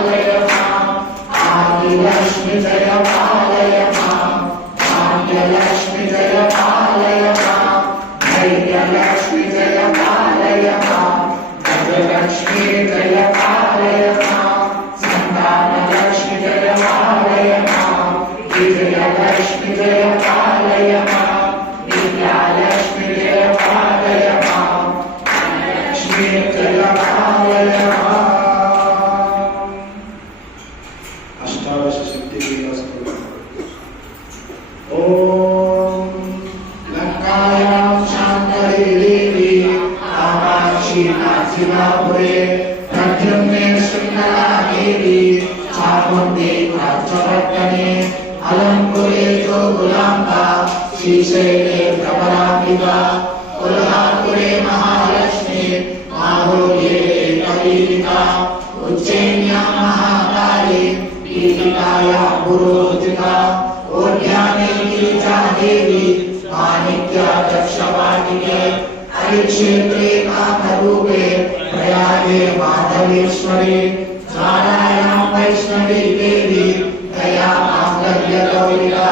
पालय माम् आदिलक्ष्मी जय पालय माम् भाग्यलक्ष्मी जय पालय माम् धैर्यलक्ष्मी जय पालय माम् गजलक्ष्मी जय पालय माम् संतानलक्ष्मी जय पालय माम् विजयलक्ष्मी जय पालय माम् विद्यालक्ष्मी जय पालय माम् लक्ष्मी जय पालय माम् अष्टादश शक्तिपीठस्तु ओम लंकायां शांकरी देवी कामाक्षी नासिकापुरे प्रद्युम्ने शृंखला देवी चामुण्डी काचपट्टने अलंपुरे जोगुलाम्बा श्रीशैले भ्रमराम्बिका कोल्हापुरे महालक्ष्मी माहुर्ये कलिका उज्जैन्यां महाकाली पीठिकायां पुरोहिता ओढ्याने गिरिजा देवी माणिक्या दक्षवाटिके हरिक्षेत्रे कामरूपे प्रयागे माधवेश्वरी ज्वालायां वैष्णवी देवी दया मांगल्य गौरिका